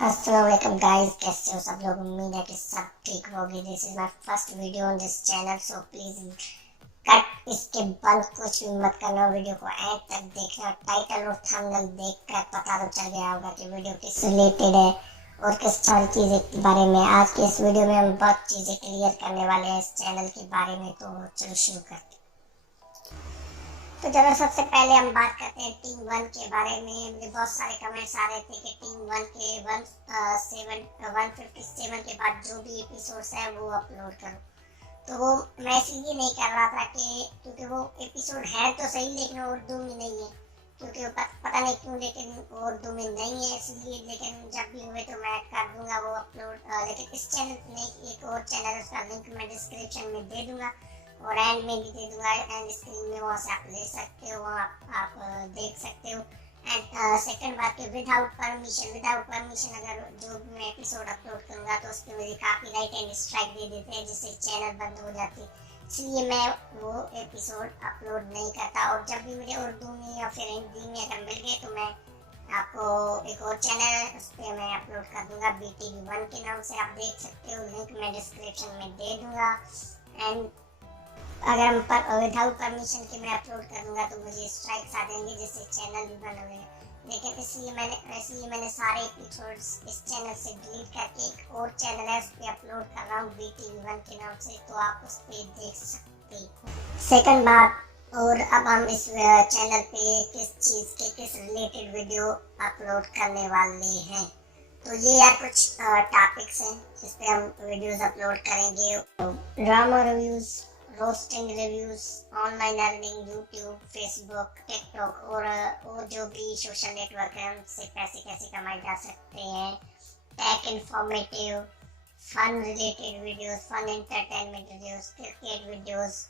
अस्सलाम वालेकुम गाइस, कैसे हो सब लोग। उम्मीद है कि सब ठीक होगी। This is my first video on this channel, so please cut इसके बाद कुछ भी मत करना। वीडियो को एंड तक देखना। टाइटल और थंबनेल देखकर पता तो चल गया होगा कि वीडियो किस रिलेटेड है और किस सारी चीज़ें के बारे में। आज के इस वीडियो में हम बहुत चीज़ें क्लियर करने वाले हैं इस चैनल के बारे में, तो चलो शुरू करते हैं। तो चलो सबसे पहले हम बात करते हैं टीम वन के बारे में। मुझे बहुत सारे कमेंट्स आ रहे थे कि टीम वन के 157 के बाद जो भी एपिसोड्स है वो अपलोड करो। तो वो मैं इसलिए नहीं कर रहा था कि क्योंकि वो एपिसोड है तो सही, लेकिन उर्दू में नहीं है। क्योंकि वो पता नहीं क्यों, लेकिन उर्दू में नहीं है इसलिए। लेकिन जब भी हुए तो मैं कर दूंगा वो अपलोड। लेकिन इस चैनल पे नहीं, एक और चैनल है, उसका लिंक मैं डिस्क्रिप्शन में दे दूंगा और एंड में भी दे दूंगा। एंड स्क्रीन में वहाँ से आप ले सकते हो, आप देख सकते हो। एंड सेकंड बात कि विदाउट परमिशन अगर जो भी मैं एपिसोड अपलोड करूँगा तो उस पर मुझे कॉपीराइट एंड स्ट्राइक दे देते हैं, जिससे चैनल बंद हो जाती है। इसलिए मैं वो एपिसोड अपलोड नहीं करता। और जब भी मुझे उर्दू में या फिर हिंदी में अगर मिल गए तो मैं आपको एक और चैनल है उस पर मैं अपलोड कर दूंगा, BTV1 के नाम से। आप देख सकते हो, लिंक मैं डिस्क्रिप्शन में दे दूंगा। एंड अगर विदाउट परमिशन के मैं अपलोड करूँगा तो मुझे स्ट्राइक्स आ जाएंगे, जिससे चैनल भी बंद हो जाएगा। लेकिन इसलिए मैंने सारे एपिसोड्स इस चैनल से डिलीट करके एक और चैनल है उस पर अपलोड कर रहा हूँ, BTV1 के नाम से, तो आप उस पर देख सकते हो। सेकंड बात, और अब हम इस चैनल पे किस चीज़ के किस रिलेटेड वीडियो अपलोड करने वाले हैं। तो ये यार कुछ टॉपिक्स हैं जिस पे हम वीडियोस अपलोड करेंगे। Drama reviews, roasting reviews, online earning, YouTube, Facebook, TikTok और जो भी सोशल नेटवर्क है उनसे पैसे कैसे कमाए जा सकते हैं। Tech informative, fun related videos, fun entertainment videos, cricket videos,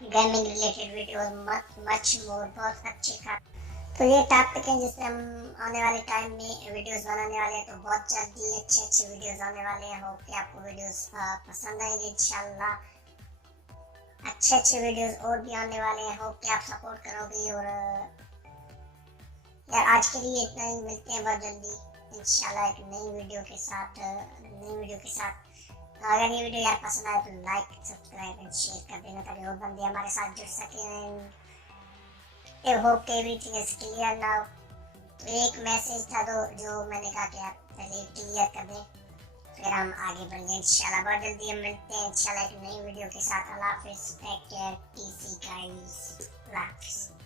gaming related videos, much more, बहुत अच्छे का। तो ये टॉपिक है जिससे हम आने वाले टाइम में वीडियोस बनाने वाले हैं। तो बहुत जल्दी अच्छे वीडियोस आने वाले हैं। होप कि आपको वीडियोस पसंद आएंगे इंशाल्लाह। अच्छे वीडियोस और भी आने वाले हैं। होप कि आप सपोर्ट करोगे। और यार आज के लिए इतना ही, मिलते हैं बहुत जल्दी इंशाल्लाह एक नई वीडियो के साथ। अगर ये वीडियो यार पसंद आए तो लाइक, सब्सक्राइब एंड शेयर कर देना, ताकि और बंदे हमारे साथ जुड़ सकें। I hope everything is clear now. तो एक मैसेज था जो मैंने कहा कि आप पहले क्लियर कर दें, फिर हम आगे बढ़ेंगे इंशाल्लाह। बहुत जल्दी हम मिलते हैं इंशाल्लाह एक नई वीडियो के साथ। अल्लाह हाफिज़, टेक केयर, टीसी गाइस, अल्लाह हाफिज़।